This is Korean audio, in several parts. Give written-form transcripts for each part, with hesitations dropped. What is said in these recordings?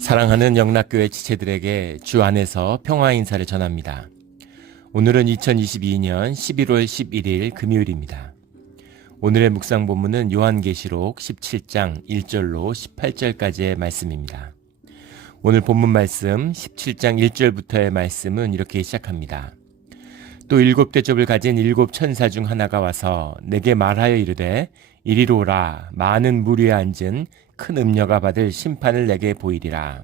사랑하는 영락교회 지체들에게 주 안에서 평화 인사를 전합니다. 오늘은 2022년 11월 11일 금요일입니다. 오늘의 묵상 본문은 요한계시록 17장 1절로 18절까지의 말씀입니다. 오늘 본문 말씀 17장 1절부터의 말씀은 이렇게 시작합니다. 또 일곱 대접을 가진 일곱 천사 중 하나가 와서 내게 말하여 이르되 이리로 오라. 많은 물 위에 앉은 큰 음녀가 받을 심판을 내게 보이리라.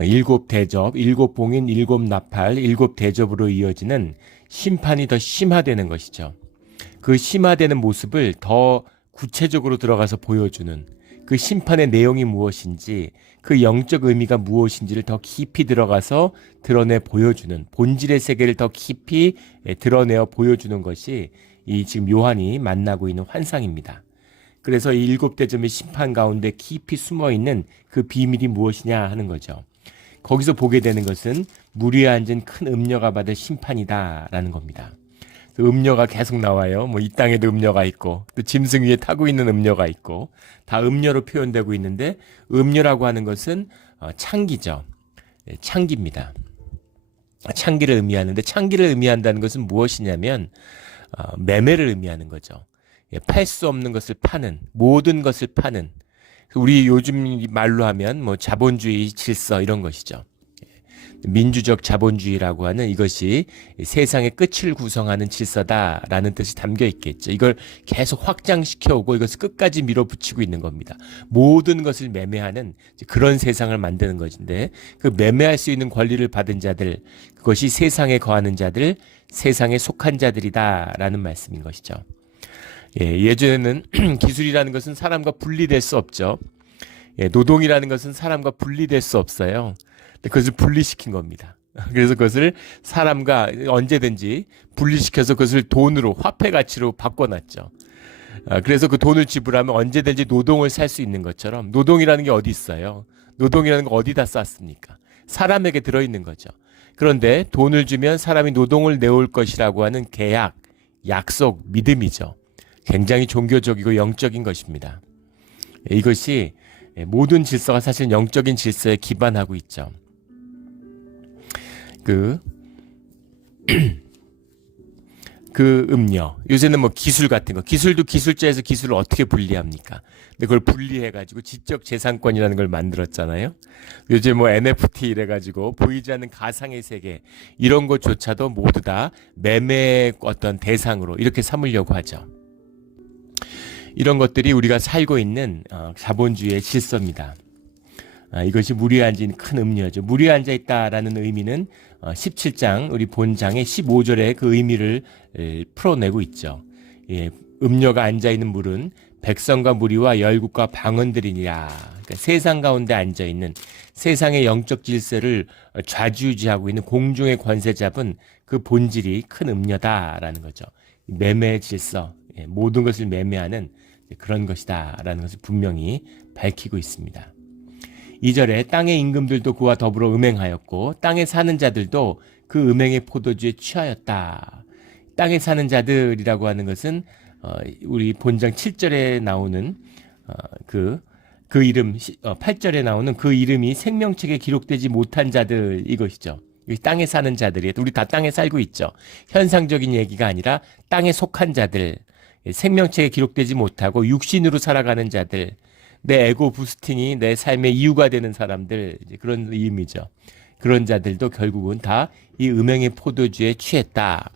일곱 대접, 일곱 봉인, 일곱 나팔, 일곱 대접으로 이어지는 심판이 더 심화되는 것이죠. 그 심화되는 모습을 더 구체적으로 들어가서 보여주는 그 심판의 내용이 무엇인지, 그 영적 의미가 무엇인지를 더 깊이 들어가서 드러내 보여주는, 본질의 세계를 더 깊이 드러내어 보여주는 것이 이 지금 요한이 만나고 있는 환상입니다. 그래서 이 일곱 대접의 심판 가운데 깊이 숨어있는 그 비밀이 무엇이냐 하는 거죠. 거기서 보게 되는 것은 물 위에 앉은 큰 음녀가 받을 심판이다라는 겁니다. 그 음녀가 계속 나와요. 뭐 이 땅에도 음녀가 있고 또 짐승 위에 타고 있는 음녀가 있고 다 음녀로 표현되고 있는데, 음녀라고 하는 것은 창기죠. 창기입니다. 창기를 의미하는데, 창기를 의미한다는 것은 무엇이냐면 매매를 의미하는 거죠. 팔 수 없는 것을 파는, 모든 것을 파는, 우리 요즘 말로 하면 뭐 자본주의 질서 이런 것이죠. 민주적 자본주의라고 하는 이것이 세상의 끝을 구성하는 질서다라는 뜻이 담겨 있겠죠. 이걸 계속 확장시켜 오고 이것을 끝까지 밀어붙이고 있는 겁니다. 모든 것을 매매하는 그런 세상을 만드는 것인데, 그 매매할 수 있는 권리를 받은 자들, 그것이 세상에 거하는 자들, 세상에 속한 자들이다라는 말씀인 것이죠. 예전에는 기술이라는 것은 사람과 분리될 수 없죠. 노동이라는 것은 사람과 분리될 수 없어요. 그것을 분리시킨 겁니다. 그래서 그것을 사람과 언제든지 분리시켜서 그것을 돈으로, 화폐 가치로 바꿔놨죠. 그래서 그 돈을 지불하면 언제든지 노동을 살 수 있는 것처럼, 노동이라는 게 어디 있어요? 노동이라는 거 어디다 쌌습니까? 사람에게 들어있는 거죠. 그런데 돈을 주면 사람이 노동을 내올 것이라고 하는 계약, 약속, 믿음이죠. 굉장히 종교적이고 영적인 것입니다. 이것이 모든 질서가 사실 영적인 질서에 기반하고 있죠. 그 음료, 요새는 뭐 기술 같은 거, 기술도 기술자에서 기술을 어떻게 분리합니까? 근데 그걸 분리해가지고 지적 재산권이라는 걸 만들었잖아요. 요즘 뭐 NFT 이래가지고 보이지 않는 가상의 세계, 이런 것조차도 모두 다 매매의 어떤 대상으로 이렇게 삼으려고 하죠. 이런 것들이 우리가 살고 있는 자본주의의 질서입니다. 이것이 물 위에 앉은 큰 음료죠. 물 위에 앉아 있다라는 의미는 17장 우리 본장의 15절에 그 의미를 풀어내고 있죠. 음료가 앉아 있는 물은 백성과 무리와 열국과 방언들이니라. 그러니까 세상 가운데 앉아 있는, 세상의 영적 질서를 좌지우지하고 있는 공중의 권세 잡은 그 본질이 큰 음료다라는 거죠. 매매의 질서, 모든 것을 매매하는 그런 것이다라는 것을 분명히 밝히고 있습니다. 2절에 땅의 임금들도 그와 더불어 음행하였고 땅에 사는 자들도 그 음행의 포도주에 취하였다. 땅에 사는 자들이라고 하는 것은 우리 본장 7절에 나오는 그 이름, 8절에 나오는 그 이름이 생명책에 기록되지 못한 자들, 이것이죠. 땅에 사는 자들이, 우리 다 땅에 살고 있죠. 현상적인 얘기가 아니라 땅에 속한 자들, 생명책에 기록되지 못하고 육신으로 살아가는 자들, 내 에고 부스팅이 내 삶의 이유가 되는 사람들, 그런 의미죠. 그런 자들도 결국은 다 이 음행의 포도주에 취했다.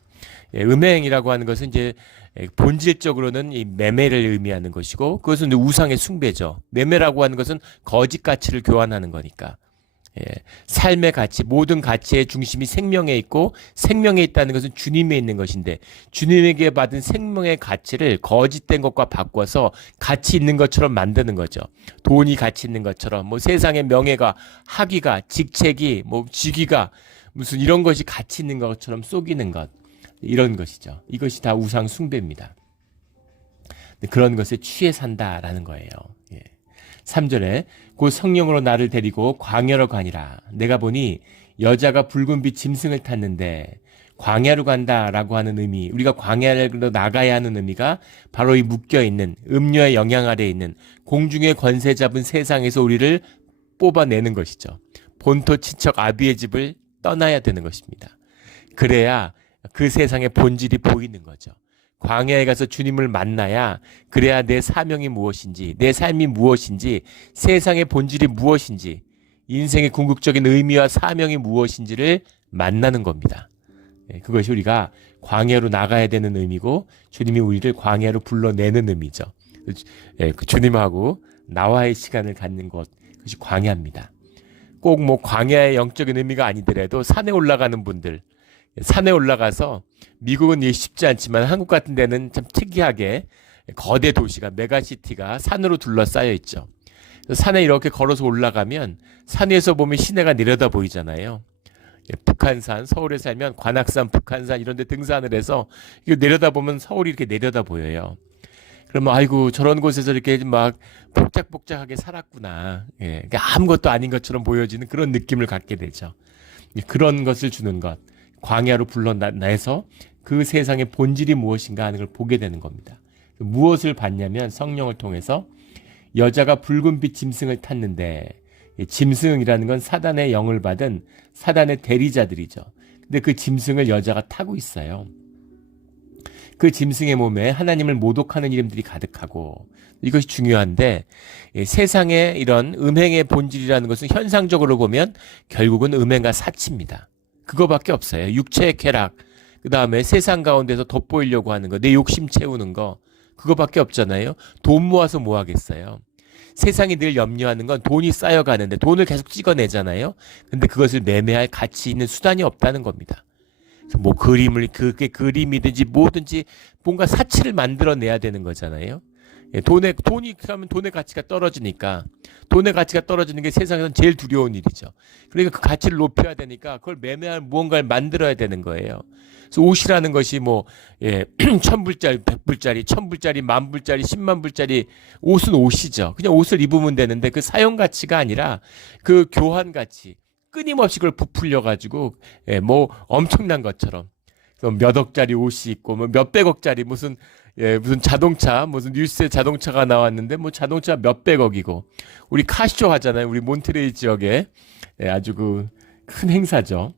음행이라고 하는 것은 이제 본질적으로는 이 매매를 의미하는 것이고, 그것은 우상의 숭배죠. 매매라고 하는 것은 거짓 가치를 교환하는 거니까. 삶의 가치, 모든 가치의 중심이 생명에 있고, 생명에 있다는 것은 주님에 있는 것인데, 주님에게 받은 생명의 가치를 거짓된 것과 바꿔서 가치 있는 것처럼 만드는 거죠. 돈이 가치 있는 것처럼, 뭐 세상의 명예가, 학위가, 직책이, 뭐 직위가, 무슨 이런 것이 가치 있는 것처럼 속이는 것, 이런 것이죠. 이것이 다 우상 숭배입니다. 그런 것에 취해 산다라는 거예요. 3절에 곧 성령으로 나를 데리고 광야로 가니라. 내가 보니 여자가 붉은 빛 짐승을 탔는데, 광야로 간다라고 하는 의미, 우리가 광야로 나가야 하는 의미가 바로 이 묶여있는 음료의 영향 아래에 있는 공중의 권세 잡은 세상에서 우리를 뽑아내는 것이죠. 본토 친척 아비의 집을 떠나야 되는 것입니다. 그래야 그 세상의 본질이 보이는 거죠. 광야에 가서 주님을 만나야, 그래야 내 사명이 무엇인지, 내 삶이 무엇인지, 세상의 본질이 무엇인지, 인생의 궁극적인 의미와 사명이 무엇인지를 만나는 겁니다. 그것이 우리가 광야로 나가야 되는 의미고, 주님이 우리를 광야로 불러내는 의미죠. 주님하고 나와의 시간을 갖는 것, 그것이 광야입니다. 꼭 뭐 광야의 영적인 의미가 아니더라도 산에 올라가는 분들, 산에 올라가서, 미국은 쉽지 않지만 한국 같은 데는 참 특이하게 거대 도시가, 메가시티가 산으로 둘러싸여 있죠. 산에 이렇게 걸어서 올라가면 산 위에서 보면 시내가 내려다 보이잖아요. 북한산, 서울에 살면 관악산, 북한산 이런 데 등산을 해서 이거 내려다 보면 서울이 이렇게 내려다 보여요. 그러면 아이고 저런 곳에서 이렇게 막 복작복작하게 살았구나. 그러니까 아무것도 아닌 것처럼 보여지는 그런 느낌을 갖게 되죠. 그런 것을 주는 것, 광야로 불러내서 그 세상의 본질이 무엇인가 하는 걸 보게 되는 겁니다. 무엇을 봤냐면 성령을 통해서 여자가 붉은빛 짐승을 탔는데, 짐승이라는 건 사단의 영을 받은 사단의 대리자들이죠. 근데 그 짐승을 여자가 타고 있어요. 그 짐승의 몸에 하나님을 모독하는 이름들이 가득하고, 이것이 중요한데, 세상의 이런 음행의 본질이라는 것은 현상적으로 보면 결국은 음행과 사치입니다. 그거밖에 없어요. 육체의 쾌락, 그 다음에 세상 가운데서 돋보이려고 하는 거, 내 욕심 채우는 거, 그거밖에 없잖아요. 돈 모아서 뭐 하겠어요. 세상이 늘 염려하는 건 돈이 쌓여가는데 돈을 계속 찍어내잖아요. 근데 그것을 매매할 가치 있는 수단이 없다는 겁니다. 뭐 그게 그림이든지 뭐든지 뭔가 사치를 만들어내야 되는 거잖아요. 돈이 하면 돈의 가치가 떨어지니까, 돈의 가치가 떨어지는 게 세상에서는 제일 두려운 일이죠. 그러니까 그 가치를 높여야 되니까 그걸 매매할 무언가를 만들어야 되는 거예요. 그래서 옷이라는 것이 뭐 1,000불짜리, 100불짜리, 1,000불짜리, 10,000불짜리, 100,000불짜리 옷은 옷이죠. 그냥 옷을 입으면 되는데 그 사용 가치가 아니라 그 교환 가치, 끊임없이 그걸 부풀려 가지고 뭐 엄청난 것처럼 몇 억짜리 옷이 있고 뭐 몇백억짜리 무슨 자동차, 무슨 뉴스에 자동차가 나왔는데 뭐 자동차 몇백억이고, 우리 카쇼 하잖아요. 우리 몬트레이 지역에 아주 그 큰 행사죠.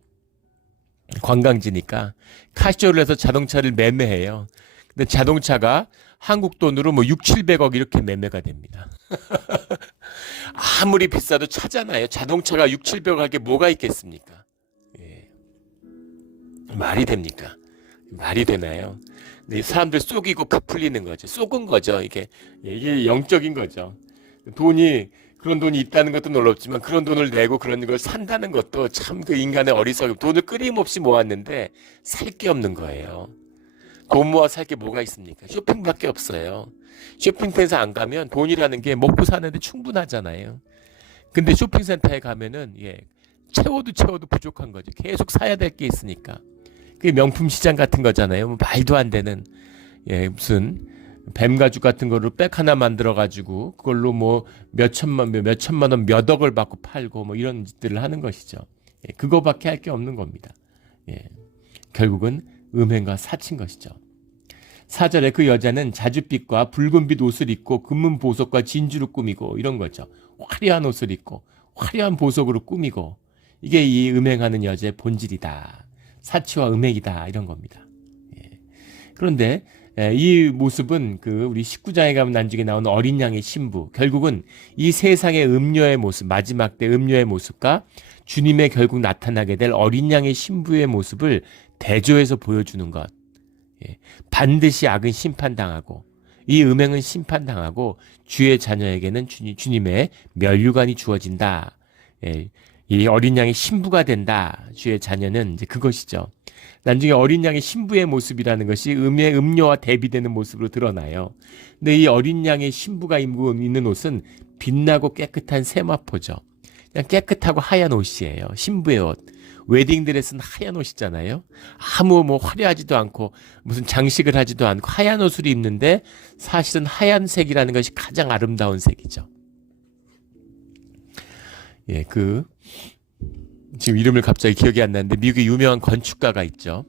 관광지니까 카쇼를 해서 자동차를 매매해요. 근데 자동차가 한국 돈으로 뭐 6, 700억 이렇게 매매가 됩니다. 아무리 비싸도 차잖아요. 자동차가 6, 700억 할 게 뭐가 있겠습니까? 말이 됩니까? 말이 되나요? 근데 사람들 속이고 부풀리는 거죠. 속은 거죠. 이게 영적인 거죠. 그런 돈이 있다는 것도 놀랍지만 그런 돈을 내고 그런 걸 산다는 것도 참 그 인간의 어리석음. 돈을 끊임없이 모았는데 살 게 없는 거예요. 돈 모아 살 게 뭐가 있습니까? 쇼핑밖에 없어요. 쇼핑센터 안 가면 돈이라는 게 먹고 사는데 충분하잖아요. 근데 쇼핑센터에 가면은 채워도 부족한 거죠. 계속 사야 될 게 있으니까. 그게 명품 시장 같은 거잖아요. 뭐 말도 안 되는 무슨 뱀 가죽 같은 거로 백 하나 만들어 가지고 그걸로 뭐 몇천만 원, 몇 억을 받고 팔고 뭐 이런 짓들을 하는 것이죠. 그거밖에 할 게 없는 겁니다. 결국은 음행과 사치인 것이죠. 4절에 그 여자는 자줏빛과 붉은빛 옷을 입고 금문 보석과 진주로 꾸미고 이런 거죠. 화려한 옷을 입고 화려한 보석으로 꾸미고, 이게 이 음행하는 여자의 본질이다. 사치와 음행이다. 이런 겁니다. 그런데 이 모습은 우리 19장에 가면 나중에 나오는 어린 양의 신부, 결국은 이 세상의 음료의 모습, 마지막 때 음료의 모습과 주님의 결국 나타나게 될 어린 양의 신부의 모습을 대조해서 보여주는 것. 반드시 악은 심판당하고 이 음행은 심판당하고 주의 자녀에게는 주님의 면류관이 주어진다. 이 어린 양의 신부가 된다. 주의 자녀는 이제 그것이죠. 나중에 어린 양의 신부의 모습이라는 것이 음료와 대비되는 모습으로 드러나요. 근데 이 어린 양의 신부가 입고 있는 옷은 빛나고 깨끗한 세마포죠. 그냥 깨끗하고 하얀 옷이에요. 신부의 옷. 웨딩드레스는 하얀 옷이잖아요. 아무 뭐 화려하지도 않고 무슨 장식을 하지도 않고 하얀 옷을 입는데 사실은 하얀색이라는 것이 가장 아름다운 색이죠. 지금 이름을 갑자기 기억이 안 나는데 미국에 유명한 건축가가 있죠.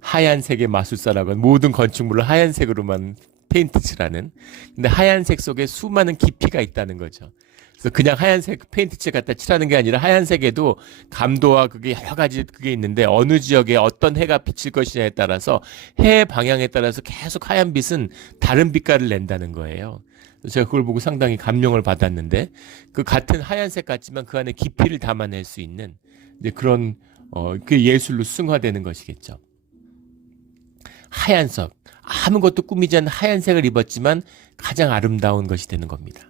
하얀색의 마술사라고 모든 건축물을 하얀색으로만 페인트 칠하는. 근데 하얀색 속에 수많은 깊이가 있다는 거죠. 그래서 그냥 하얀색 페인트 칠 갖다 칠하는 게 아니라 하얀색에도 감도와 그게 여러 가지 그게 있는데 어느 지역에 어떤 해가 비칠 것이냐에 따라서 해의 방향에 따라서 계속 하얀 빛은 다른 빛깔을 낸다는 거예요. 그래서 제가 그걸 보고 상당히 감명을 받았는데 그 같은 하얀색 같지만 그 안에 깊이를 담아낼 수 있는 이제 그런 그 예술로 승화되는 것이겠죠. 하얀색, 아무것도 꾸미지 않은 하얀색을 입었지만 가장 아름다운 것이 되는 겁니다.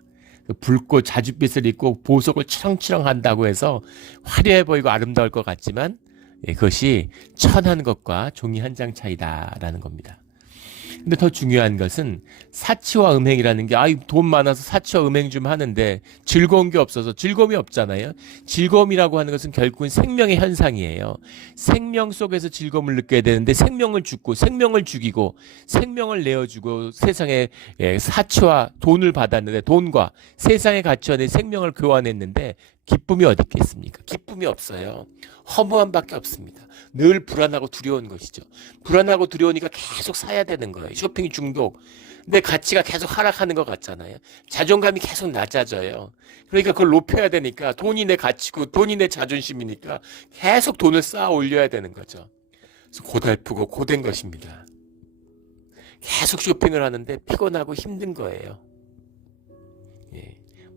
붉고 자줏빛을 입고 보석을 치렁치렁 한다고 해서 화려해 보이고 아름다울 것 같지만 그것이 천한 것과 종이 한 장 차이다라는 겁니다. 근데 더 중요한 것은 사치와 음행이라는 게 돈 많아서 사치와 음행 좀 하는데 즐거운 게 없어서 즐거움이 없잖아요. 즐거움이라고 하는 것은 결국은 생명의 현상이에요. 생명 속에서 즐거움을 느껴야 되는데 생명을 죽고 생명을 죽이고 생명을 내어주고 세상에 사치와 돈을 받았는데 돈과 세상의 가치와 내 생명을 교환했는데 기쁨이 어디 있겠습니까? 기쁨이 없어요. 허무함밖에 없습니다. 늘 불안하고 두려운 것이죠. 불안하고 두려우니까 계속 사야 되는 거예요. 쇼핑 중독. 근데 가치가 계속 하락하는 것 같잖아요. 자존감이 계속 낮아져요. 그러니까 그걸 높여야 되니까 돈이 내 가치고 돈이 내 자존심이니까 계속 돈을 쌓아 올려야 되는 거죠. 그래서 고달프고 고된 것입니다. 계속 쇼핑을 하는데 피곤하고 힘든 거예요.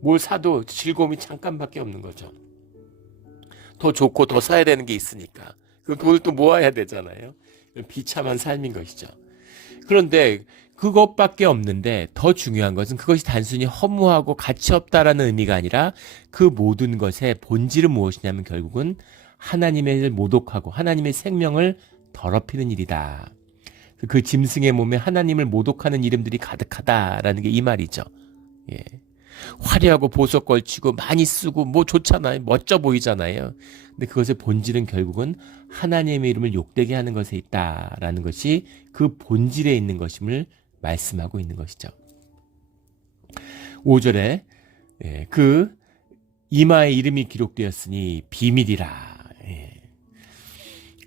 뭘 사도 즐거움이 잠깐밖에 없는 거죠. 더 좋고 더 사야 되는 게 있으니까 그 돈을 또 모아야 되잖아요. 비참한 삶인 것이죠. 그런데 그것밖에 없는데 더 중요한 것은 그것이 단순히 허무하고 가치 없다라는 의미가 아니라 그 모든 것의 본질은 무엇이냐면 결국은 하나님을 모독하고 하나님의 생명을 더럽히는 일이다. 그 짐승의 몸에 하나님을 모독하는 이름들이 가득하다라는 게 이 말이죠. 예. 화려하고 보석 걸치고 많이 쓰고 뭐 좋잖아요. 멋져 보이잖아요. 근데 그것의 본질은 결국은 하나님의 이름을 욕되게 하는 것에 있다라는 것이 그 본질에 있는 것임을 말씀하고 있는 것이죠. 5절에 그 이마에 이름이 기록되었으니 비밀이라.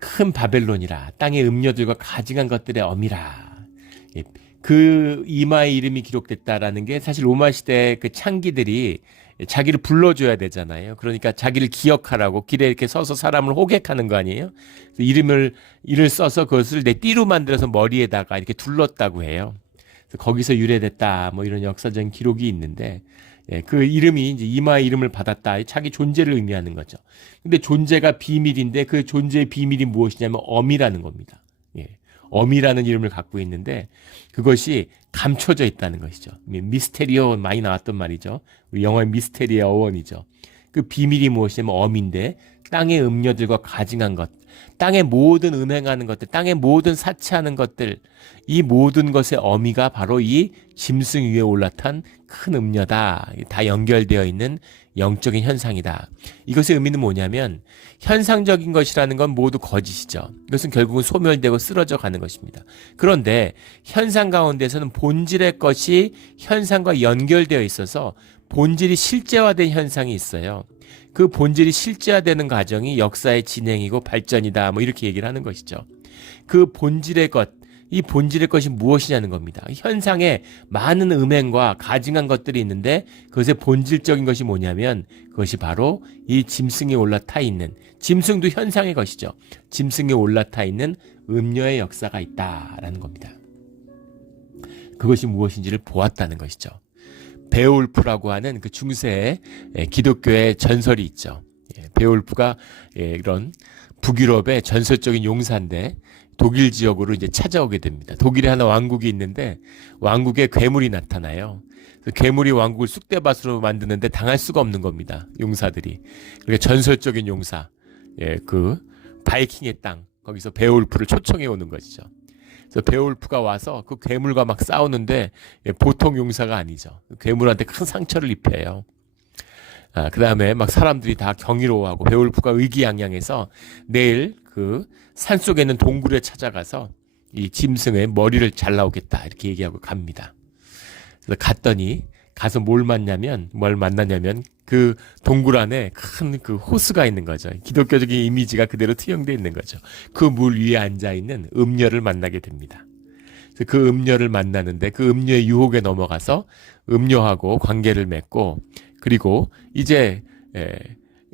큰 바벨론이라. 땅의 음녀들과 가증한 것들의 엄이라. 그 이마에 이름이 기록됐다라는 게 사실 로마 시대 그 창기들이 자기를 불러줘야 되잖아요. 그러니까 자기를 기억하라고 길에 이렇게 서서 사람을 호객하는 거 아니에요? 이름을 써서 그것을 내 띠로 만들어서 머리에다가 이렇게 둘렀다고 해요. 그래서 거기서 유래됐다 뭐 이런 역사적인 기록이 있는데 그 이름이 이제 이마에 이름을 받았다. 자기 존재를 의미하는 거죠. 근데 존재가 비밀인데 그 존재의 비밀이 무엇이냐면 엄이라는 겁니다. 엄이라는 이름을 갖고 있는데 그것이 감춰져 있다는 것이죠. 미스테리오 많이 나왔던 말이죠. 우리 영어의 미스테리아 어원이죠. 그 비밀이 무엇이냐면 엄인데 땅의 음녀들과 가증한 것, 땅의 모든 음행하는 것들, 땅의 모든 사치하는 것들, 이 모든 것의 어미가 바로 이 짐승 위에 올라탄 큰 음녀다. 다 연결되어 있는 영적인 현상이다. 이것의 의미는 뭐냐면 현상적인 것이라는 건 모두 거짓이죠. 이것은 결국은 소멸되고 쓰러져 가는 것입니다. 그런데 현상 가운데서는 본질의 것이 현상과 연결되어 있어서 본질이 실제화된 현상이 있어요. 그 본질이 실제화되는 과정이 역사의 진행이고 발전이다. 뭐 이렇게 얘기를 하는 것이죠. 그 본질의 것, 이 본질의 것이 무엇이냐는 겁니다. 현상에 많은 음행과 가증한 것들이 있는데 그것의 본질적인 것이 뭐냐면 그것이 바로 이 짐승에 올라타 있는, 짐승도 현상의 것이죠. 짐승에 올라타 있는 음녀의 역사가 있다라는 겁니다. 그것이 무엇인지를 보았다는 것이죠. 베올프라고 하는 그 중세의 기독교의 전설이 있죠. 베올프가 이런 북유럽의 전설적인 용사인데 독일 지역으로 이제 찾아오게 됩니다. 독일에 하나 왕국이 있는데 왕국에 괴물이 나타나요. 괴물이 왕국을 쑥대밭으로 만드는데 당할 수가 없는 겁니다. 용사들이. 그러니까 전설적인 용사, 그 바이킹의 땅, 거기서 베올프를 초청해 오는 것이죠. 그래서 베올프가 와서 그 괴물과 막 싸우는데 보통 용사가 아니죠. 괴물한테 큰 상처를 입혀요. 그 다음에 막 사람들이 다 경이로워하고 베올프가 의기양양해서 내일 그 산속에 있는 동굴에 찾아가서 이 짐승의 머리를 잘라오겠다 이렇게 얘기하고 갑니다. 그래서 갔더니 가서 뭘 만나냐면 그 동굴 안에 큰 그 호수가 있는 거죠. 기독교적인 이미지가 그대로 투영되어 있는 거죠. 그 물 위에 앉아 있는 음녀를 만나게 됩니다. 그 음녀를 만나는데 그 음녀의 유혹에 넘어가서 음녀하고 관계를 맺고 그리고 이제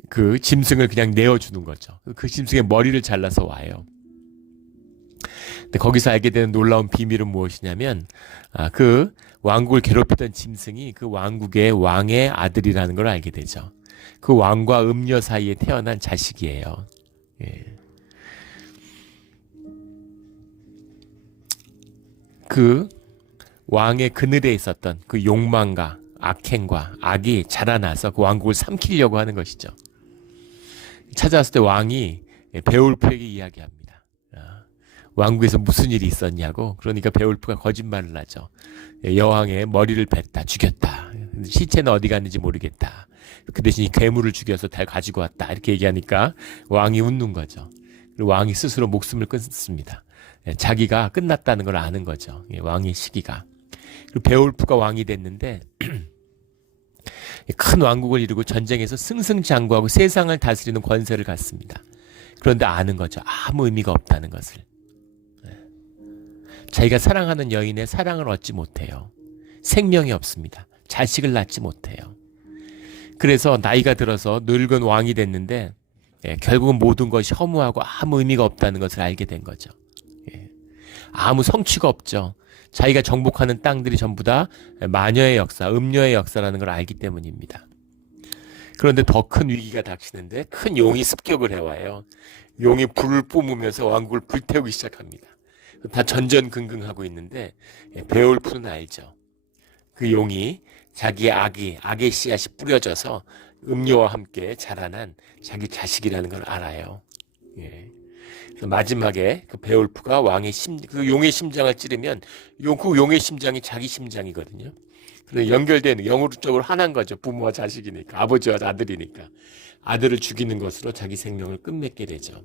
그 짐승을 그냥 내어주는 거죠. 그 짐승의 머리를 잘라서 와요. 근데 거기서 알게 되는 놀라운 비밀은 무엇이냐면 그 왕국을 괴롭히던 짐승이 그 왕국의 왕의 아들이라는 걸 알게 되죠. 그 왕과 음녀 사이에 태어난 자식이에요. 예. 그 왕의 그늘에 있었던 그 욕망과 악행과 악이 자라나서 그 왕국을 삼키려고 하는 것이죠. 찾아왔을 때 왕이 베올프에게 이야기합니다. 왕국에서 무슨 일이 있었냐고. 그러니까 베올프가 거짓말을 하죠. 여왕의 머리를 뱉다 죽였다. 시체는 어디 갔는지 모르겠다. 그 대신 이 괴물을 죽여서 다 가지고 왔다. 이렇게 얘기하니까 왕이 웃는 거죠. 그리고 왕이 스스로 목숨을 끊습니다. 자기가 끝났다는 걸 아는 거죠. 왕의 시기가. 그리고 베올프가 왕이 됐는데 큰 왕국을 이루고 전쟁에서 승승장구하고 세상을 다스리는 권세를 갖습니다. 그런데 아는 거죠. 아무 의미가 없다는 것을. 자기가 사랑하는 여인의 사랑을 얻지 못해요. 생명이 없습니다. 자식을 낳지 못해요. 그래서 나이가 들어서 늙은 왕이 됐는데 결국은 모든 것이 허무하고 아무 의미가 없다는 것을 알게 된 거죠. 아무 성취가 없죠. 자기가 정복하는 땅들이 전부 다 마녀의 역사, 음녀의 역사라는 걸 알기 때문입니다. 그런데 더 큰 위기가 닥치는데 큰 용이 습격을 해와요. 용이 불을 뿜으면서 왕국을 불태우기 시작합니다. 다 전전긍긍하고 있는데 베올프는 알죠. 그 용이 자기의 악의 씨앗이 뿌려져서 음료와 함께 자라난 자기 자식이라는 걸 알아요. 그래서 마지막에 그 베올프가 그 용의 심장을 찌르면 그 용의 심장이 자기 심장이거든요. 그래서 연결된 영으로적으로 하나인 거죠. 부모와 자식이니까, 아버지와 아들이니까. 아들을 죽이는 것으로 자기 생명을 끝맺게 되죠.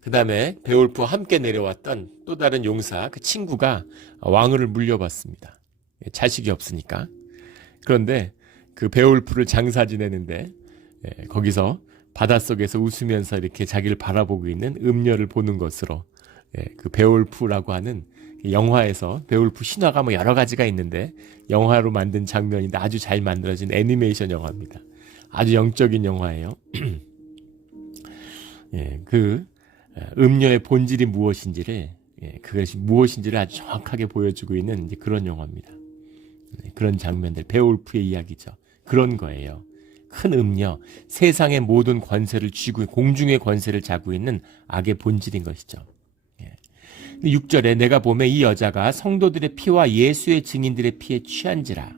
그 다음에 베올프와 함께 내려왔던 또 다른 용사, 그 친구가 왕위를 물려받습니다. 자식이 없으니까. 그런데 그 베올프를 장사 지내는데 거기서 바닷속에서 웃으면서 이렇게 자기를 바라보고 있는 음녀를 보는 것으로 그 베올프라고 하는 영화에서 베올프 신화가 뭐 여러 가지가 있는데 영화로 만든 장면인데 아주 잘 만들어진 애니메이션 영화입니다. 아주 영적인 영화예요. 그 음녀의 본질이 무엇인지를 그것이 무엇인지를 아주 정확하게 보여주고 있는 이제 그런 영화입니다. 그런 장면들, 베올프의 이야기죠. 그런 거예요. 큰 음녀, 세상의 모든 권세를 쥐고 공중의 권세를 잡고 있는 악의 본질인 것이죠. 6절에 내가 보면 이 여자가 성도들의 피와 예수의 증인들의 피에 취한지라.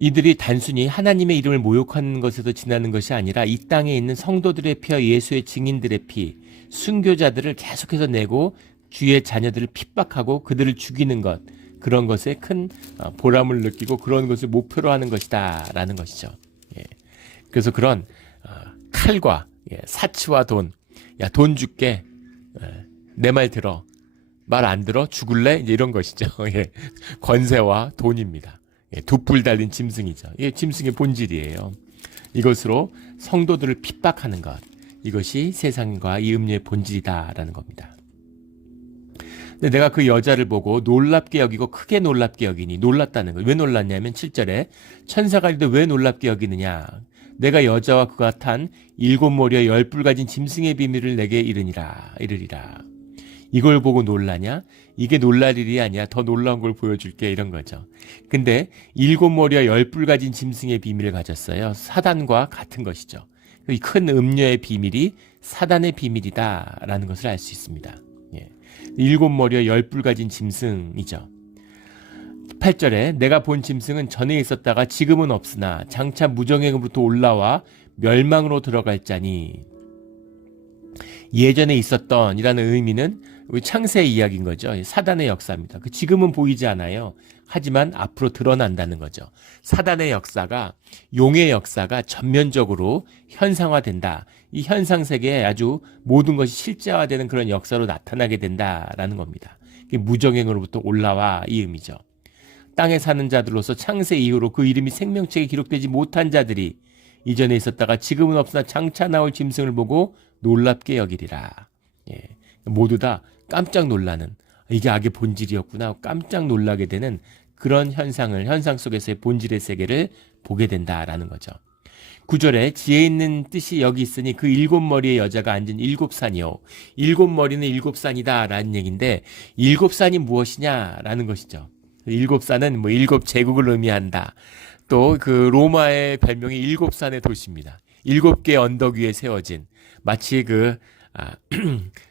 이들이 단순히 하나님의 이름을 모욕하는 것에서 지나는 것이 아니라 이 땅에 있는 성도들의 피와 예수의 증인들의 피, 순교자들을 계속해서 내고 주의 자녀들을 핍박하고 그들을 죽이는 것, 그런 것에 큰 보람을 느끼고 그런 것을 목표로 하는 것이다 라는 것이죠. 그래서 그런 칼과 사치와 돈, 야, 돈 줄게, 내 말 들어, 말 안 들어 죽을래, 이제 이런 것이죠. 권세와 돈입니다. 두 뿔 달린 짐승이죠. 이게 짐승의 본질이에요. 이것으로 성도들을 핍박하는 것, 이것이 세상과 이 음료의 본질이다라는 겁니다. 근데 내가 그 여자를 보고 놀랍게 여기고 크게 놀랍게 여기니, 놀랐다는 거예요. 왜 놀랐냐면 7절에 천사가 이르되 왜 놀랍게 여기느냐, 내가 여자와 그가 탄 7머리와 10뿔 가진 짐승의 비밀을 내게 이르리라. 이걸 보고 놀라냐? 이게 놀랄 일이 아니야. 더 놀라운 걸 보여줄게. 이런 거죠. 근데 7머리와 10뿔 가진 짐승의 비밀을 가졌어요. 사단과 같은 것이죠. 이 큰 음녀의 비밀이 사단의 비밀이다라는 것을 알 수 있습니다. 7머리와 10뿔 가진 짐승이죠. 8절에 내가 본 짐승은 전에 있었다가 지금은 없으나 장차 무정행으로부터 올라와 멸망으로 들어갈 자니, 예전에 있었던 이라는 의미는 우리 창세의 이야기인 거죠. 사단의 역사입니다. 그 지금은 보이지 않아요. 하지만 앞으로 드러난다는 거죠. 사단의 역사가, 용의 역사가 전면적으로 현상화된다. 이 현상세계에 아주 모든 것이 실제화되는 그런 역사로 나타나게 된다라는 겁니다. 무정행으로부터 올라와, 이 의미죠. 땅에 사는 자들로서 창세 이후로 그 이름이 생명책에 기록되지 못한 자들이 이전에 있었다가 지금은 없으나 장차 나올 짐승을 보고 놀랍게 여기리라. 모두 다 깜짝 놀라는, 이게 악의 본질이었구나 깜짝 놀라게 되는 그런 현상 속에서의 본질의 세계를 보게 된다라는 거죠. 9절에 지혜 있는 뜻이 여기 있으니 그 7머리의 여자가 앉은 7산이요. 7머리는 7산이다 라는 얘기인데 7산이 무엇이냐라는 것이죠. 7산은 뭐 7제국을 의미한다. 또 그 로마의 별명이 7산의 도시입니다. 7개의 언덕 위에 세워진, 마치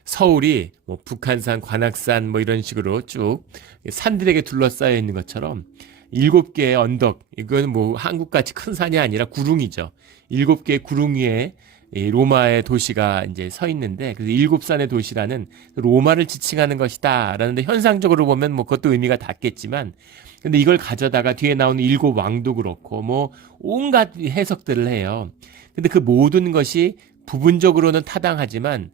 서울이 뭐 북한산, 관악산 뭐 이런 식으로 쭉 산들에게 둘러싸여 있는 것처럼 7개의 언덕, 이건 뭐 한국같이 큰 산이 아니라 구릉이죠. 7개의 구릉 위에 이 로마의 도시가 이제 서 있는데, 그래서 7산의 도시라는 로마를 지칭하는 것이다 라는데, 현상적으로 보면 뭐 그것도 의미가 닿겠지만, 근데 이걸 가져다가 뒤에 나오는 7왕도 그렇고 뭐 온갖 해석들을 해요. 근데 그 모든 것이 부분적으로는 타당하지만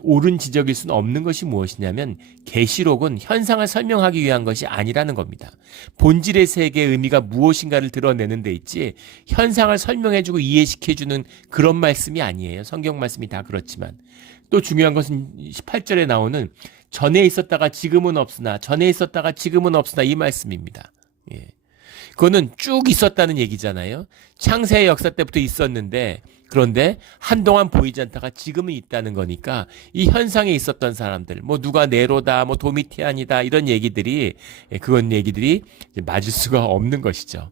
옳은 지적일 수는 없는 것이 무엇이냐면, 계시록은 현상을 설명하기 위한 것이 아니라는 겁니다. 본질의 세계의 의미가 무엇인가를 드러내는 데 있지 현상을 설명해주고 이해시켜주는 그런 말씀이 아니에요. 성경 말씀이 다 그렇지만. 또 중요한 것은 18절에 나오는 전에 있었다가 지금은 없으나, 전에 있었다가 지금은 없으나, 이 말씀입니다. 예. 그거는 쭉 있었다는 얘기잖아요. 창세의 역사 때부터 있었는데, 그런데 한동안 보이지 않다가 지금은 있다는 거니까, 이 현상에 있었던 사람들, 뭐 누가 네로다, 뭐 도미티안이다, 이런 얘기들이, 그건 얘기들이 맞을 수가 없는 것이죠.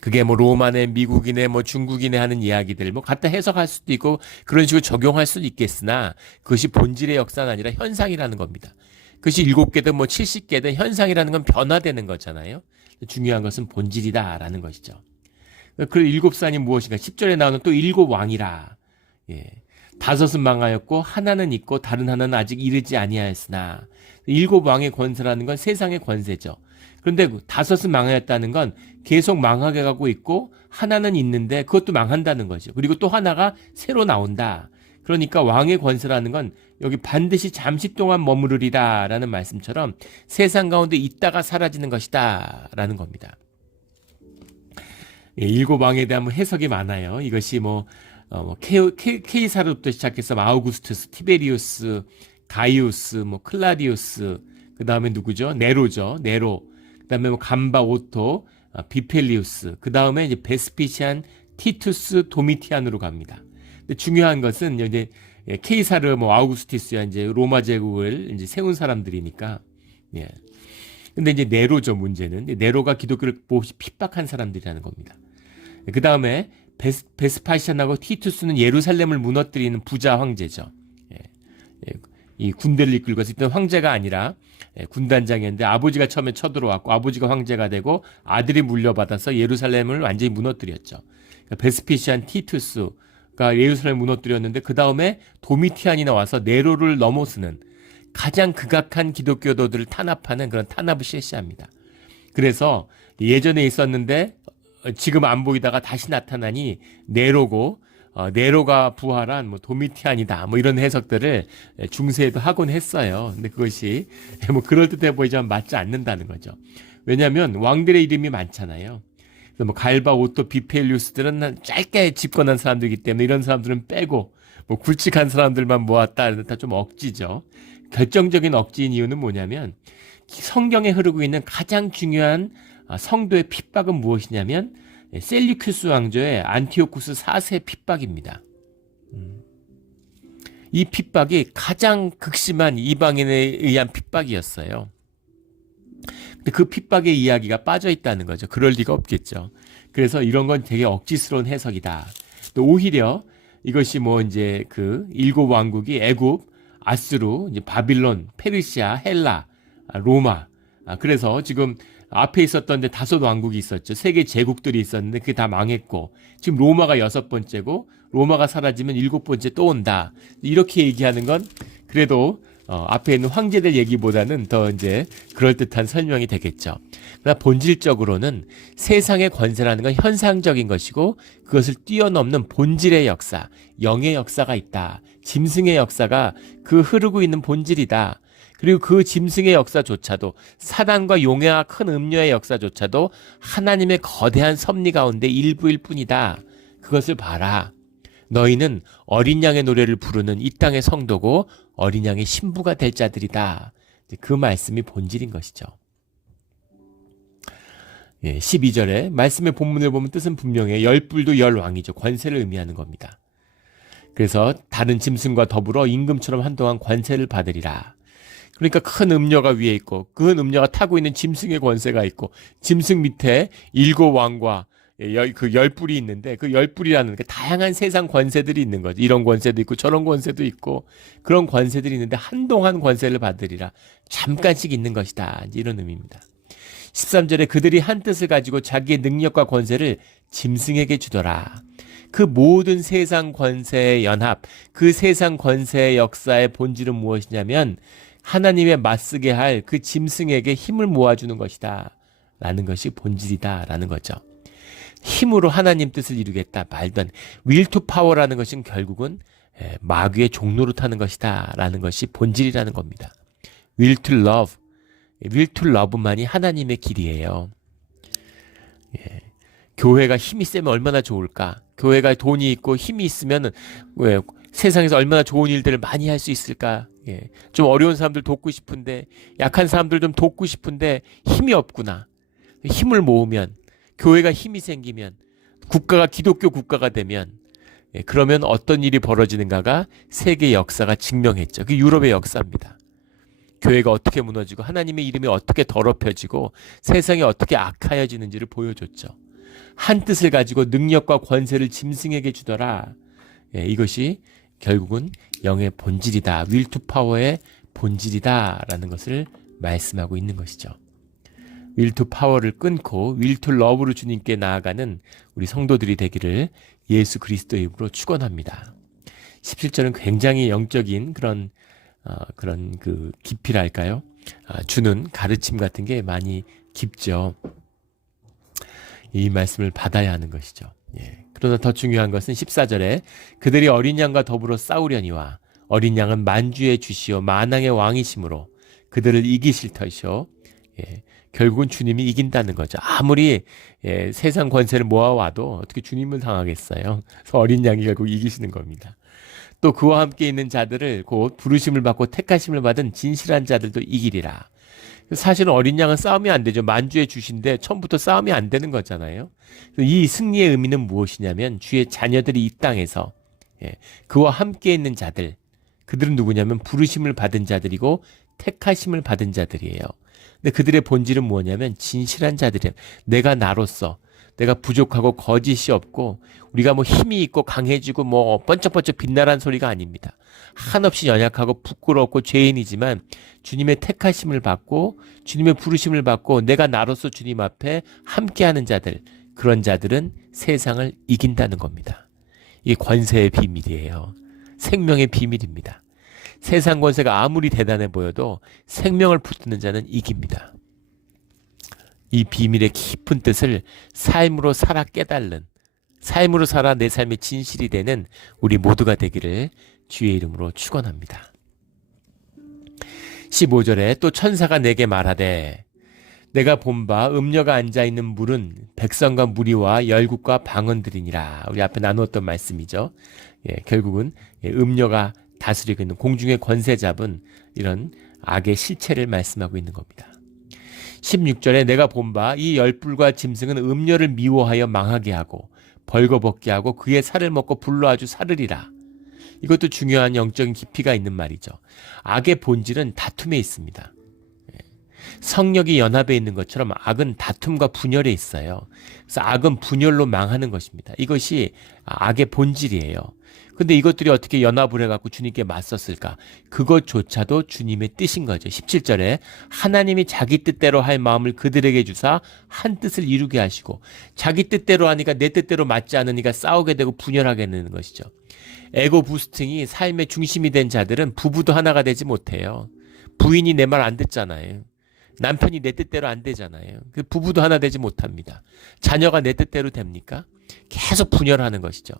그게 뭐 로마네, 미국이네, 뭐 중국이네 하는 이야기들 뭐 갖다 해석할 수도 있고 그런 식으로 적용할 수도 있겠으나, 그것이 본질의 역사는 아니라 현상이라는 겁니다. 그것이 7개든 뭐 70개든 현상이라는 건 변화되는 거잖아요. 중요한 것은 본질이다라는 것이죠. 그 7산이 무엇인가? 10절에 나오는 또 7왕이라. 예. 5은 망하였고 하나는 있고 다른 하나는 아직 이르지 아니하였으나, 7왕의 권세라는 건 세상의 권세죠. 그런데 5은 망하였다는 건 계속 망하게 가고 있고, 하나는 있는데 그것도 망한다는 거죠. 그리고 또 하나가 새로 나온다. 그러니까 왕의 권세라는 건 여기 반드시 잠시 동안 머무르리라 라는 말씀처럼 세상 가운데 있다가 사라지는 것이다 라는 겁니다. 7왕에 대한 해석이 많아요. 이것이 케이사르부터 시작해서 아우구스투스, 티베리우스, 가이우스, 클라디우스, 그 다음에 누구죠? 네로죠. 네로. 그 다음에 감바 오토, 비펠리우스. 그 다음에 이제 베스피시안, 티투스, 도미티안으로 갑니다. 근데 중요한 것은 이제 케이사르, 아우구스티스야 이제 로마 제국을 이제 세운 사람들이니까. 예. 근데 이제 네로죠, 문제는. 네로가 기독교를 몹시 핍박한 사람들이라는 겁니다. 그 다음에 베스파시안하고 티투스는 예루살렘을 무너뜨리는 부자 황제죠. 이 군대를 이끌고 있던 황제가 아니라 군단장이었는데, 아버지가 처음에 쳐들어왔고 아버지가 황제가 되고 아들이 물려받아서 예루살렘을 완전히 무너뜨렸죠. 그러니까 베스피시안 티투스가 예루살렘을 무너뜨렸는데, 그 다음에 도미티안이 나와서 네로를 넘어서는 가장 극악한 기독교도들을 탄압하는 그런 탄압을 실시합니다. 그래서 예전에 있었는데 지금 안 보이다가 다시 나타나니 네로고, 네로가 부활한 도미티안이다, 이런 해석들을 중세에도 하곤 했어요. 근데 그것이 그럴듯해 보이지만 맞지 않는다는 거죠. 왜냐하면 왕들의 이름이 많잖아요. 그래서 갈바, 오토, 비펠리우스들은 짧게 집권한 사람들이기 때문에 이런 사람들은 빼고 굵직한 사람들만 모았다, 다 좀 억지죠. 결정적인 억지인 이유는 뭐냐면, 성경에 흐르고 있는 가장 중요한 성도의 핍박은 무엇이냐면 셀류큐스 왕조의 안티오쿠스 4세 핍박입니다. 이 핍박이 가장 극심한 이방인에 의한 핍박이었어요. 근데 그 핍박의 이야기가 빠져 있다는 거죠. 그럴 리가 없겠죠. 그래서 이런 건 되게 억지스러운 해석이다. 또 오히려 이것이 이제 그 7왕국이 애굽, 아수르, 이제 바빌론, 페르시아, 헬라, 로마. 그래서 지금 앞에 있었던 데 5왕국이 있었죠. 세계 제국들이 있었는데 그게 다 망했고, 지금 로마가 6번째고, 로마가 사라지면 7번째 또 온다. 이렇게 얘기하는 건 그래도 앞에 있는 황제들 얘기보다는 더 이제 그럴듯한 설명이 되겠죠. 그러나 본질적으로는 세상의 권세라는 건 현상적인 것이고, 그것을 뛰어넘는 본질의 역사, 영의 역사가 있다. 짐승의 역사가 그 흐르고 있는 본질이다. 그리고 그 짐승의 역사조차도, 사단과 용해와 큰 음녀의 역사조차도 하나님의 거대한 섭리 가운데 일부일 뿐이다. 그것을 봐라. 너희는 어린 양의 노래를 부르는 이 땅의 성도고 어린 양의 신부가 될 자들이다. 그 말씀이 본질인 것이죠. 12절에 말씀의 본문을 보면 뜻은 분명해. 열불도 열왕이죠. 권세를 의미하는 겁니다. 그래서 다른 짐승과 더불어 임금처럼 한동안 관세를 받으리라. 그러니까 큰 음녀가 위에 있고 그 음녀가 타고 있는 짐승의 권세가 있고 짐승 밑에 7왕과 그 열뿔이 있는데 그 열뿔이라는 게 다양한 세상 권세들이 있는 거죠. 이런 권세도 있고 저런 권세도 있고 그런 권세들이 있는데 한동안 권세를 받으리라. 잠깐씩 있는 것이다. 이런 의미입니다. 13절에 그들이 한 뜻을 가지고 자기의 능력과 권세를 짐승에게 주더라. 그 모든 세상 권세의 연합, 그 세상 권세의 역사의 본질은 무엇이냐면 하나님의 맞서게 할 그 짐승에게 힘을 모아주는 것이다. 라는 것이 본질이다. 라는 거죠. 힘으로 하나님 뜻을 이루겠다. 말도 안 돼. will to power라는 것은 결국은 마귀의 종로로 타는 것이다. 라는 것이 본질이라는 겁니다. will to love. will to love만이 하나님의 길이에요. 교회가 힘이 세면 얼마나 좋을까? 교회가 돈이 있고 힘이 있으면 세상에서 얼마나 좋은 일들을 많이 할 수 있을까? 좀 어려운 사람들 돕고 싶은데 약한 사람들 좀 돕고 싶은데 힘이 없구나. 힘을 모으면 교회가 힘이 생기면 국가가 기독교 국가가 되면 그러면 어떤 일이 벌어지는가가 세계 역사가 증명했죠. 그 유럽의 역사입니다. 교회가 어떻게 무너지고 하나님의 이름이 어떻게 더럽혀지고 세상이 어떻게 악하여지는지를 보여줬죠. 한 뜻을 가지고 능력과 권세를 짐승에게 주더라. 이것이 결국은 영의 본질이다. will to power의 본질이다. 라는 것을 말씀하고 있는 것이죠. will to power를 끊고 will to love로 주님께 나아가는 우리 성도들이 되기를 예수 그리스도의 이름으로 축원합니다. 17절은 굉장히 영적인 그런 그 깊이랄까요? 주는 가르침 같은 게 많이 깊죠. 이 말씀을 받아야 하는 것이죠. 그러나 더 중요한 것은 14절에 그들이 어린 양과 더불어 싸우려니와 어린 양은 만주의 주시오 만왕의 왕이심으로 그들을 이기실 터이시오. 결국은 주님이 이긴다는 거죠. 아무리 세상 권세를 모아와도 어떻게 주님을 당하겠어요. 그래서 어린 양이 결국 이기시는 겁니다. 또 그와 함께 있는 자들을 곧 부르심을 받고 택하심을 받은 진실한 자들도 이기리라. 사실은 어린 양은 싸우면 안 되죠. 만주의 주신데 처음부터 싸우면 안 되는 거잖아요. 이 승리의 의미는 무엇이냐면 주의 자녀들이 이 땅에서 그와 함께 있는 자들, 그들은 누구냐면 부르심을 받은 자들이고 택하심을 받은 자들이에요. 근데 그들의 본질은 뭐냐면 진실한 자들이에요. 내가 나로서 내가 부족하고 거짓이 없고 우리가 뭐 힘이 있고 강해지고 뭐 번쩍번쩍 빛나라는 소리가 아닙니다. 한없이 연약하고 부끄럽고 죄인이지만 주님의 택하심을 받고 주님의 부르심을 받고 내가 나로서 주님 앞에 함께하는 자들, 그런 자들은 세상을 이긴다는 겁니다. 이게 권세의 비밀이에요. 생명의 비밀입니다. 세상 권세가 아무리 대단해 보여도 생명을 붙드는 자는 이깁니다. 이 비밀의 깊은 뜻을 삶으로 살아 깨달는, 삶으로 살아 내 삶의 진실이 되는 우리 모두가 되기를 주의 이름으로 축원합니다. 15절에 또 천사가 내게 말하되 내가 본 바 음녀가 앉아있는 물은 백성과 무리와 열국과 방언들이니라. 우리 앞에 나누었던 말씀이죠. 결국은 음녀가 다스리고 있는 공중의 권세 잡은 이런 악의 실체를 말씀하고 있는 겁니다. 16절에 내가 본 바 이 열불과 짐승은 음녀를 미워하여 망하게 하고 벌거벗게 하고 그의 살을 먹고 불로 아주 사르리라. 이것도 중요한 영적인 깊이가 있는 말이죠. 악의 본질은 다툼에 있습니다. 성령이 연합에 있는 것처럼 악은 다툼과 분열에 있어요. 그래서 악은 분열로 망하는 것입니다. 이것이 악의 본질이에요. 근데 이것들이 어떻게 연합을 해갖고 주님께 맞섰을까? 그것조차도 주님의 뜻인 거죠. 17절에 하나님이 자기 뜻대로 할 마음을 그들에게 주사 한 뜻을 이루게 하시고 자기 뜻대로 하니까 내 뜻대로 맞지 않으니까 싸우게 되고 분열하게 되는 것이죠. 에고 부스팅이 삶의 중심이 된 자들은 부부도 하나가 되지 못해요. 부인이 내 말 안 듣잖아요. 남편이 내 뜻대로 안 되잖아요. 그 부부도 하나 되지 못합니다. 자녀가 내 뜻대로 됩니까? 계속 분열하는 것이죠.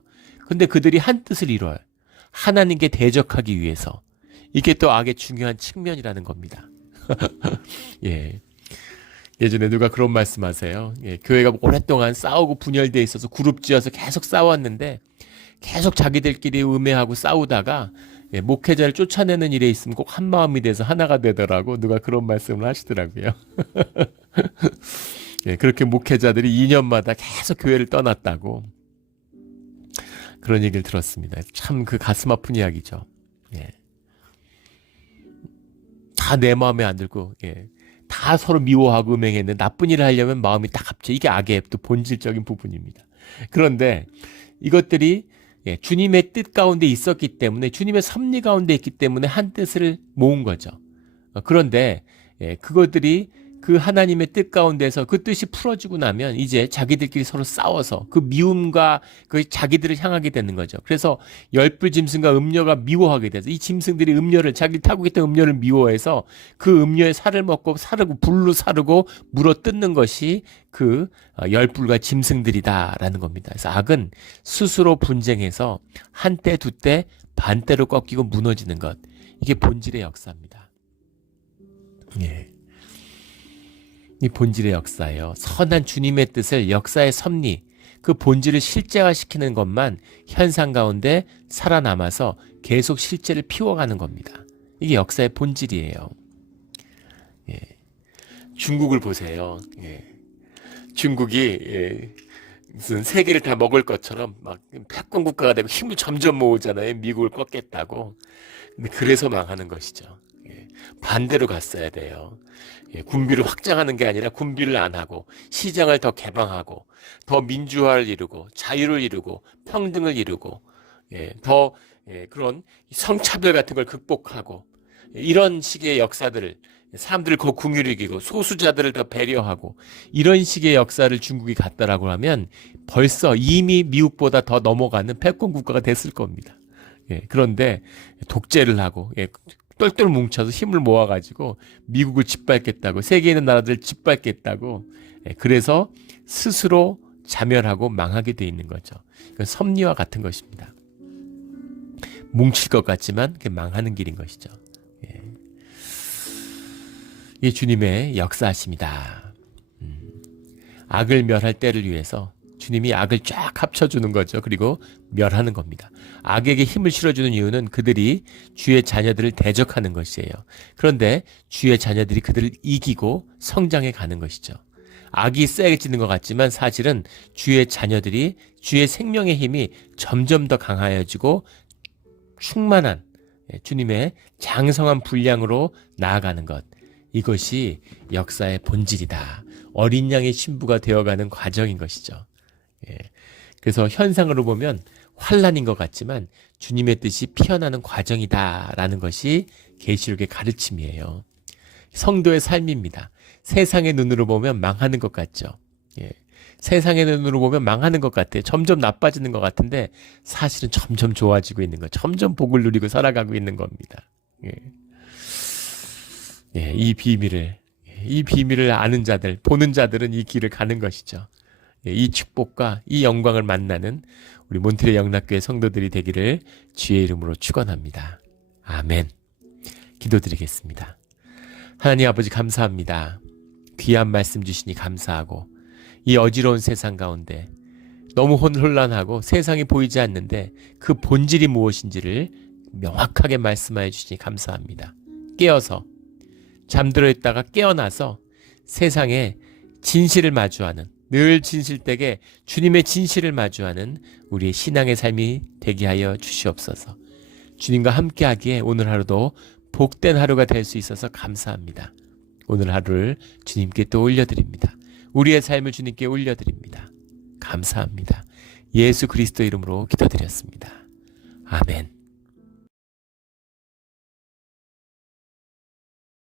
근데 그들이 한 뜻을 이뤄요. 하나님께 대적하기 위해서. 이게 또 악의 중요한 측면이라는 겁니다. 예전에 누가 그런 말씀하세요. 교회가 오랫동안 싸우고 분열되어 있어서 그룹 지어서 계속 싸웠는데 계속 자기들끼리 음해하고 싸우다가 목회자를 쫓아내는 일에 있으면 꼭 한마음이 돼서 하나가 되더라고. 누가 그런 말씀을 하시더라고요. 그렇게 목회자들이 2년마다 계속 교회를 떠났다고 그런 얘기를 들었습니다. 참 그 가슴 아픈 이야기죠. 다 내 마음에 안 들고 다 서로 미워하고 음행했는데 나쁜 일을 하려면 마음이 딱 합쳐. 이게 악의 또 본질적인 부분입니다. 그런데 이것들이 주님의 뜻 가운데 있었기 때문에, 주님의 섭리 가운데 있기 때문에 한 뜻을 모은 거죠. 그런데 그것들이 그 하나님의 뜻 가운데서 그 뜻이 풀어지고 나면 이제 자기들끼리 서로 싸워서 그 미움과 그 자기들을 향하게 되는 거죠. 그래서 열불 짐승과 음녀가 미워하게 돼서 이 짐승들이 음녀를, 자기 타고 있던 음녀를 미워해서 그 음녀의 살을 먹고 사르고 불로 사르고 물어 뜯는 것이 그 열불과 짐승들이다라는 겁니다. 그래서 악은 스스로 분쟁해서 한때 두때 반때로 꺾이고 무너지는 것, 이게 본질의 역사입니다. 이 본질의 역사예요. 선한 주님의 뜻을, 역사의 섭리, 그 본질을 실제화시키는 것만 현상 가운데 살아남아서 계속 실제를 피워가는 겁니다. 이게 역사의 본질이에요. 중국을 보세요. 중국이 무슨 세계를 다 먹을 것처럼 막 패권 국가가 되고 힘을 점점 모으잖아요. 미국을 꺾겠다고. 근데 그래서 망하는 것이죠. 반대로 갔어야 돼요. 군비를 확장하는 게 아니라 군비를 안 하고 시장을 더 개방하고 더 민주화를 이루고 자유를 이루고 평등을 이루고 더 그런 성차별 같은 걸 극복하고 이런 식의 역사들을, 사람들을 더 긍휼히 여기고 소수자들을 더 배려하고 이런 식의 역사를 중국이 갔다라고 하면 벌써 이미 미국보다 더 넘어가는 패권 국가가 됐을 겁니다. 그런데 독재를 하고 똘똘 뭉쳐서 힘을 모아가지고 미국을 짓밟겠다고, 세계에 있는 나라들을 짓밟겠다고, 그래서 스스로 자멸하고 망하게 돼 있는 거죠. 이건 섭리와 같은 것입니다. 뭉칠 것 같지만 그게 망하는 길인 것이죠. 이게 주님의 역사하심이다. 악을 멸할 때를 위해서 주님이 악을 쫙 합쳐주는 거죠. 그리고 멸하는 겁니다. 악에게 힘을 실어주는 이유는 그들이 주의 자녀들을 대적하는 것이에요. 그런데 주의 자녀들이 그들을 이기고 성장해 가는 것이죠. 악이 세게지는 것 같지만 사실은 주의 자녀들이 주의 생명의 힘이 점점 더 강하여지고 충만한 주님의 장성한 분량으로 나아가는 것, 이것이 역사의 본질이다. 어린 양의 신부가 되어가는 과정인 것이죠. 그래서 현상으로 보면 환란인 것 같지만 주님의 뜻이 피어나는 과정이다라는 것이 계시록의 가르침이에요. 성도의 삶입니다. 세상의 눈으로 보면 망하는 것 같죠. 세상의 눈으로 보면 망하는 것 같아요. 점점 나빠지는 것 같은데 사실은 점점 좋아지고 있는 것, 점점 복을 누리고 살아가고 있는 겁니다. 이 비밀을 아는 자들, 보는 자들은 이 길을 가는 것이죠. 이 축복과 이 영광을 만나는 우리 몬트레 영락교회 성도들이 되기를 주의 이름으로 축원합니다. 아멘. 기도드리겠습니다. 하나님 아버지 감사합니다. 귀한 말씀 주시니 감사하고, 이 어지러운 세상 가운데 너무 혼란하고 세상이 보이지 않는데 그 본질이 무엇인지를 명확하게 말씀하여 주시니 감사합니다. 깨어서, 잠들어 있다가 깨어나서 세상에 진실을 마주하는, 늘 진실되게 주님의 진실을 마주하는 우리의 신앙의 삶이 되게 하여 주시옵소서. 주님과 함께하기에 오늘 하루도 복된 하루가 될 수 있어서 감사합니다. 오늘 하루를 주님께 또 올려드립니다. 우리의 삶을 주님께 올려드립니다. 감사합니다. 예수 그리스도 이름으로 기도드렸습니다. 아멘.